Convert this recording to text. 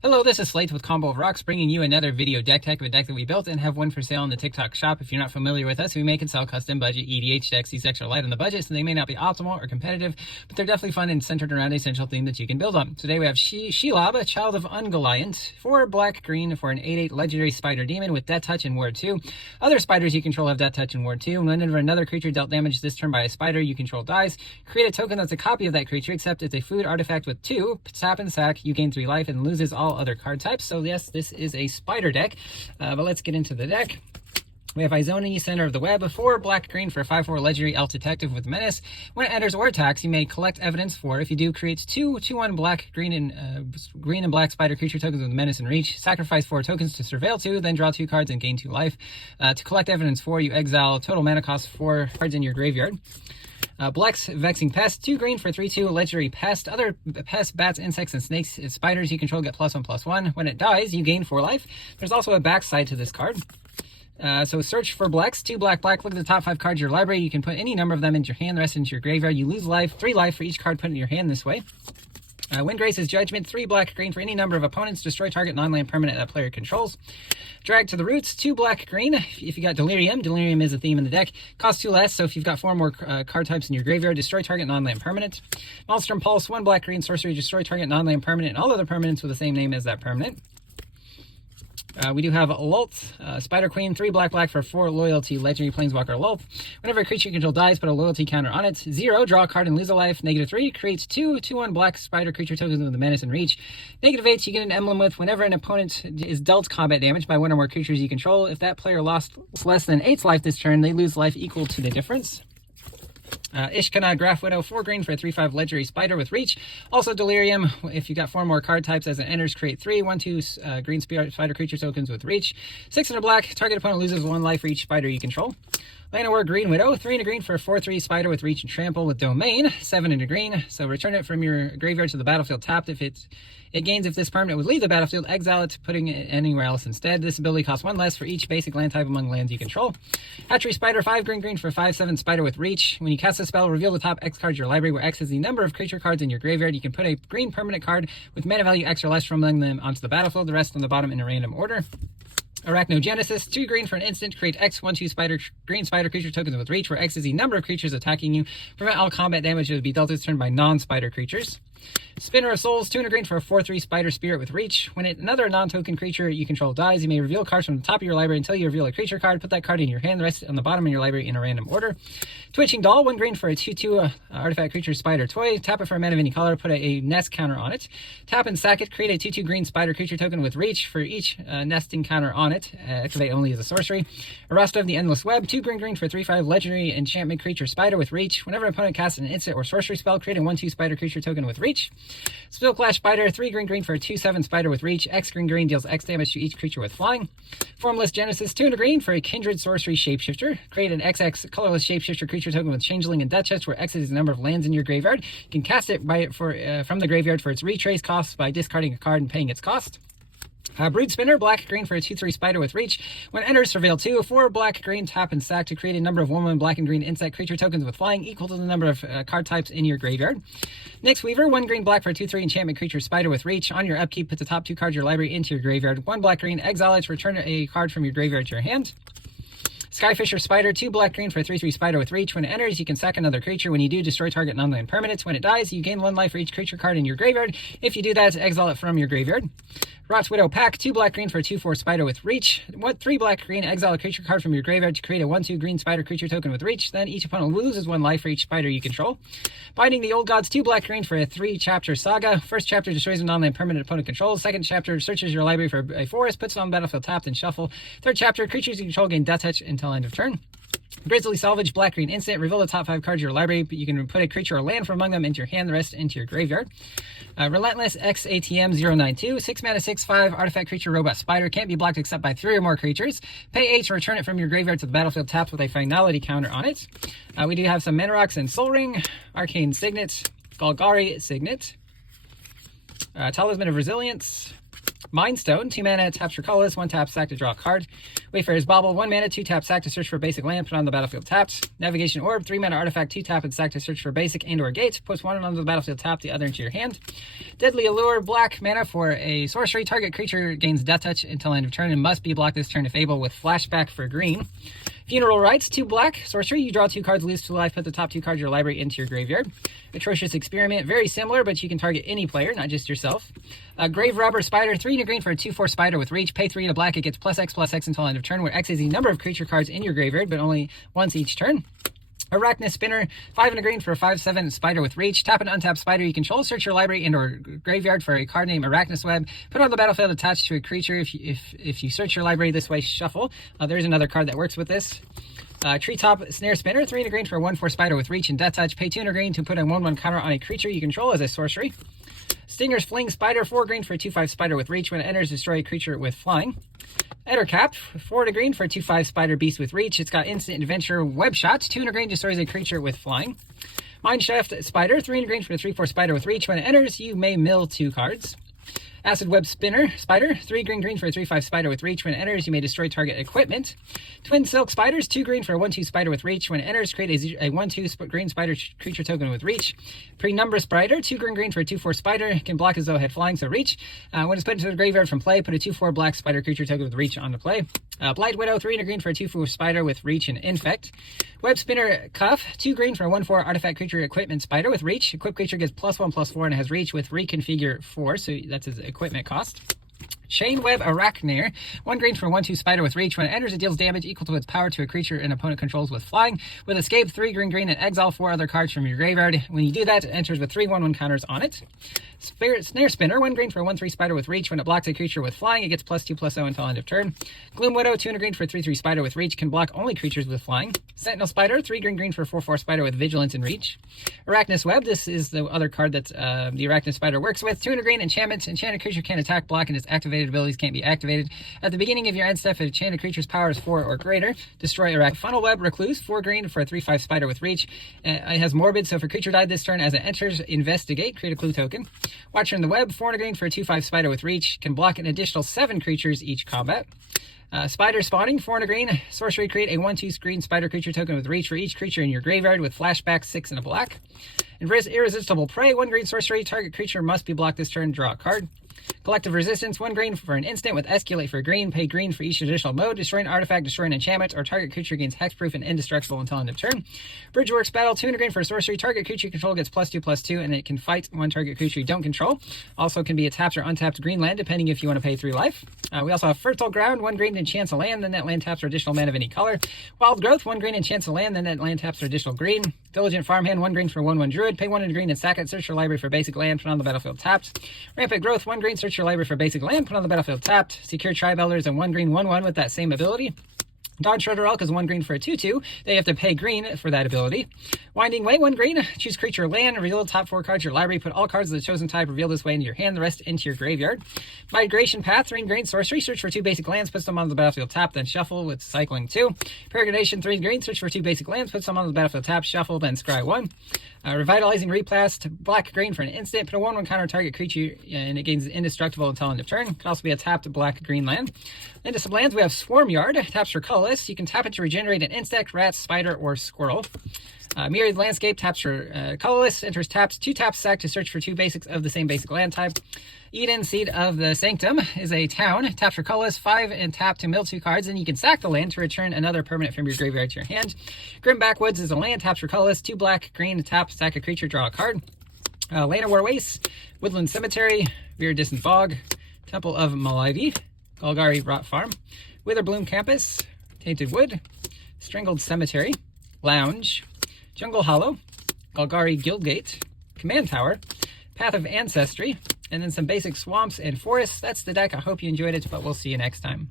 Hello, this is Slate with Combo of Rocks, bringing you another video deck tech of a deck that we built and have one for sale in the TikTok shop. If you're not familiar with us, we make and sell custom budget EDH decks. These decks are light on the budget, so they may not be optimal or competitive, but they're definitely fun and centered around a central theme that you can build on. Today we have Shelob, a child of Ungoliant, 4 black-green for an 8/8 legendary spider demon with Death Touch and Ward 2. Other spiders you control have Death Touch and Ward 2. Whenever another creature dealt damage this turn by a spider you control dies, create a token that's a copy of that creature, except it's a food artifact with 2. Tap and sack, you gain 3 life and loses all other card types. So yes, this is a spider deck, but let's get into the deck. We have Izoni, Center of the Web, 4 black-green for a 5/4 legendary elf detective with menace. When it enters or attacks, you may collect evidence for. If you do, creates 2/2/1 black-green and black spider creature tokens with menace and reach. Sacrifice 4 tokens to surveil 2, then draw 2 cards and gain 2 life. To collect evidence for, you exile total mana cost 4 cards in your graveyard. Blex, Vexing Pest, 2 green for 3/2 legendary pest. Other pests, bats, insects, and snakes, spiders you control get +1/+1. When it dies, you gain 4 life. There's also a backside to this card. So search for Blex, 2 black. Look at the top 5 cards of your library. You can put any number of them into your hand, the rest into your graveyard. You lose life, 3 life for each card put in your hand this way. Windgrace's Judgment, 3 black-green for any number of opponents. Destroy target non-land permanent that player controls. Drag to the Roots, 2 black-green. If you got Delirium, Delirium is a theme in the deck. Costs 2 less, so if you've got 4 more card types in your graveyard, destroy target non-land permanent. Maelstrom Pulse, 1 black-green sorcery. Destroy target non-land permanent and all other permanents with the same name as that permanent. We do have Lulth, Spider Queen, 3 black for 4 loyalty, legendary planeswalker Lulth. Whenever a creature you control dies, put a loyalty counter on it. 0, draw a card and lose a life. -3, creates 2/2/1 black spider creature tokens with the menace and reach. -8, you get an emblem with whenever an opponent is dealt combat damage by 1 or more creatures you control. If that player lost less than 8 life this turn, they lose life equal to the difference. Ishkana, Graph Widow, 4 green for a 3/5 legendary spider with reach. Also Delirium, if you got 4 more card types as it enters, create 3 1/2 green spider creature tokens with reach. 6 and a black, target opponent loses 1 life for each spider you control. Llanowar, Green Widow, 3 and a green for a 4/3 spider with reach and trample with domain. 7 and a green, so return it from your graveyard to the battlefield tapped. If it gains if this permanent would leave the battlefield, exile it, putting it anywhere else instead. This ability costs 1 less for each basic land type among lands you control. Hatchery Spider, 5 green for a 5/7 spider with reach. When you cast a spell, reveal the top X card of your library, where X is the number of creature cards in your graveyard. You can put a green permanent card with mana value X or less from among them onto the battlefield, the rest on the bottom in a random order. Arachnogenesis, 2 green for an instant, create X 1/2 green spider creature tokens with reach, where X is the number of creatures attacking you. Prevent all combat damage that would be dealt this turn by non-spider creatures. Spinner of Souls, 2 and a green for a 4/3 spider spirit with reach. When another non-token creature you control dies, you may reveal cards from the top of your library until you reveal a creature card. Put that card in your hand, the rest on the bottom of your library in a random order. Twitching Doll, 1 green for a 2/2 artifact creature spider toy. Tap it for a mana of any color, put a nest counter on it. Tap and sack it, create a 2/2 green spider creature token with reach for each nesting counter on it. Activate only as a sorcery. Arasta of the Endless Web, 2 green for a 3/5 legendary enchantment creature spider with reach. Whenever an opponent casts an instant or sorcery spell, create a 1/2 spider creature token with reach. Spillclash Spider, 3 green for a 2/7 spider with reach. X green deals X damage to each creature with flying. Formless Genesis, 2 and a green for a kindred sorcery shapeshifter. Create an XX colorless shapeshifter creature token with changeling and Death Touch, where X is the number of lands in your graveyard. You can cast it from the graveyard for its retrace costs by discarding a card and paying its cost. Brood Spinner, black-green for a 2/3 spider with reach. When enters, surveil 2, 4 black-green, tap and sack to create a number of 1/1 black and green insect creature tokens with flying equal to the number of card types in your graveyard. Nyx Weaver, 1 green black for a 2/3 enchantment creature spider with reach. On your upkeep, put the top 2 cards of your library into your graveyard. 1 black-green, exile it to return a card from your graveyard to your hand. Skyfisher Spider, 2 black-green for a 3/3 spider with reach. When it enters, you can sack another creature. When you do, destroy target non-land permanents. When it dies, you gain 1 life for each creature card in your graveyard. If you do that, exile it from your graveyard. Rot Widow Pack, 2 black-green for a 2/4 spider with reach. 3 black-green, exile a creature card from your graveyard to create a 1/2 green spider creature token with reach. Then each opponent loses 1 life for each spider you control. Binding the Old Gods, 2 black-green for a 3-chapter saga. First chapter destroys a non-land permanent opponent controls. Second chapter searches your library for a forest, puts it on the battlefield tapped and shuffle. Third chapter, creatures you control gain Death Touch until end of turn. Grizzly Salvage, black-green instant. Reveal the top 5 cards of your library, but you can put a creature or land from among them into your hand, the rest into your graveyard. Relentless XATM 092, 6 mana 6/5 artifact creature robot spider. Can't be blocked except by 3 or more creatures. Pay 8 to return it from your graveyard to the battlefield tapped with a finality counter on it. We do have some Mana Rocks and Soul Ring, Arcane Signet, Golgari Signet, Talisman of Resilience, Mind Stone, 2 mana, taps for colorless, 1 tap, sack to draw a card. Wayfarer's Bauble, 1 mana, 2 tap, sack to search for a basic land, put on the battlefield tapped. Navigation Orb, 3 mana artifact, 2 tap and sack to search for basic and or gate. Puts one onto the battlefield tapped, the other into your hand. Deadly Allure, black mana for a sorcery. Target creature gains death touch until end of turn and must be blocked this turn if able with flashback for green. Funeral Rites, 2 black, sorcery. You draw 2 cards, lose 2 life, put the top 2 cards of your library into your graveyard. Atrocious Experiment, very similar, but you can target any player, not just yourself. Grave Robber Spider, 3 and a green for a 2/4 spider with reach. Pay 3 and a black, it gets +X/+X until end of turn, where X is the number of creature cards in your graveyard, but only once each turn. Arachnus Spinner, 5 and a green for a 5/7 spider with reach. Tap an untapped spider you control. Search your library and or graveyard for a card named Arachnus Web. Put it on the battlefield attached to a creature. If you search your library this way, shuffle. There's another card that works with this. Treetop Snare Spinner, 3 and a green for a 1/4 spider with reach and death touch. Pay 2 and a green to put a 1/1 counter on a creature you control as a sorcery. Stinger's Fling Spider, 4 green for a 2/5 spider with reach. When it enters, destroy a creature with flying. Ettercap, 4 and a green for a 2/5 spider beast with reach. It's got instant adventure web shot. 2 and a green destroys a creature with flying. Mineshaft Spider, 3 and a green for a 3/4 spider with reach. When it enters, you may mill 2 cards. Acid Web Spinner Spider, 3 green for a 3/5 spider with reach. When it enters, you may destroy target equipment. Twin Silk Spiders, 2 green for a 1/2 spider with reach. When it enters, create a 1/2 green spider creature token with reach. Penumbra Spider, 2 green for a 2/4 spider, can block as though it had flying, so reach. When it's put into the graveyard from play, put a 2/4 black spider creature token with reach onto play. Blight Widow, 3 and a green for a 2/4 spider with reach and infect. Web Spinner Cuff, 2 green for a 1/4 artifact creature equipment spider with reach. Equipped creature gets +1/+4 and has reach with reconfigure 4, so that's his equipment cost. Chainweb Arachnair, 1 green for a 1/2 spider with reach. When it enters, it deals damage equal to its power to a creature an opponent controls with flying. With escape, 3 green and exile 4 other cards from your graveyard. When you do that, it enters with 3 1/1 counters on it. Snare Spinner, 1 green for a 1/3 spider with reach. When it blocks a creature with flying, it gets +2/+0 until end of turn. Gloom Widow, 2 and a green for a 3/3 spider with reach, can block only creatures with flying. Sentinel Spider, 3 green for a 4/4 spider with vigilance and reach. Arachnus Web, this is the other card that the Arachnus Spider works with. 2 and a green enchantment. Enchanted creature can't attack, block, and its activated abilities can't be activated. At the beginning of your end step, if enchanted creature's power is 4 or greater, destroy Arachnus. Funnel Web Recluse, 4 green for a 3/5 spider with reach. It has Morbid, so if a creature died this turn, as it enters, investigate, create a clue token. Watcher in the Web, 4 and a green for a 2/5 spider with reach, can block an additional 7 creatures each combat. Spider Spawning, 4 and a green, sorcery, create a 1/2 green spider creature token with reach for each creature in your graveyard with flashback 6 and a black. Irresistible Prey, 1 green sorcery, target creature must be blocked this turn, draw a card. Collective Resistance, 1 green for an instant with Escalate for green, pay green for each additional mode, destroy an artifact, destroy an enchantment, or target creature gains hexproof and indestructible until end of turn. Bridgeworks Battle, 2 and a green for a sorcery, target creature you control gets +2/+2, and it can fight 1 target creature you don't control. Also can be a tapped or untapped green land, depending if you want to pay 3 life. We also have Fertile Ground, 1 green enchants a land, then that land taps for additional mana of any color. Wild Growth, 1 green enchants a land, then that land taps for additional green. Diligent Farmhand, 1 green for 1/1 druid, pay 1 and a green and sack it, search your library for basic land, put on the battlefield tapped. Rampant Growth, 1 green, search your library for basic land, put on the battlefield tapped. Secure Tribe Elders and 1 green 1/1 with that same ability. Dawn Shredder Elk is 1 green for a 2/2. They have to pay green for that ability. Winding Way, 1 green. Choose creature land. Reveal the top 4 cards of your library. Put all cards of the chosen type revealed this way into your hand. The rest into your graveyard. Migration Path, 3 green sorcery. Search for 2 basic lands. Put them on the battlefield tap. Then shuffle with cycling 2. Peregrination, 3 green. Search for 2 basic lands. Put some on the battlefield tap. Shuffle. Then scry 1. Revitalizing Replast, black green for an instant. Put a 1/1 counter target creature and it gains indestructible until end of turn. Could also be a tapped black green land. Into some lands we have Swarm Yard, taps for colorless. You can tap it to regenerate an insect, rat, spider, or squirrel. Myriad Landscape, taps for colorless, enters taps, 2 taps sack to search for 2 basics of the same basic land type. Eden Seed of the Sanctum is a town, taps for colorless, 5 and tap to mill 2 cards, and you can sack the land to return another permanent from your graveyard to your hand. Grim Backwoods is a land, taps for colorless, 2 black, green, tap, sack a creature, draw a card. Lane of War Waste, Woodland Cemetery, Veer Distant Bog, Temple of Malidi, Golgari Rot Farm, Witherbloom Campus, Tainted Wood, Strangled Cemetery, Lounge, Jungle Hollow, Golgari Guildgate, Command Tower, Path of Ancestry, and then some basic swamps and forests. That's the deck. I hope you enjoyed it, but we'll see you next time.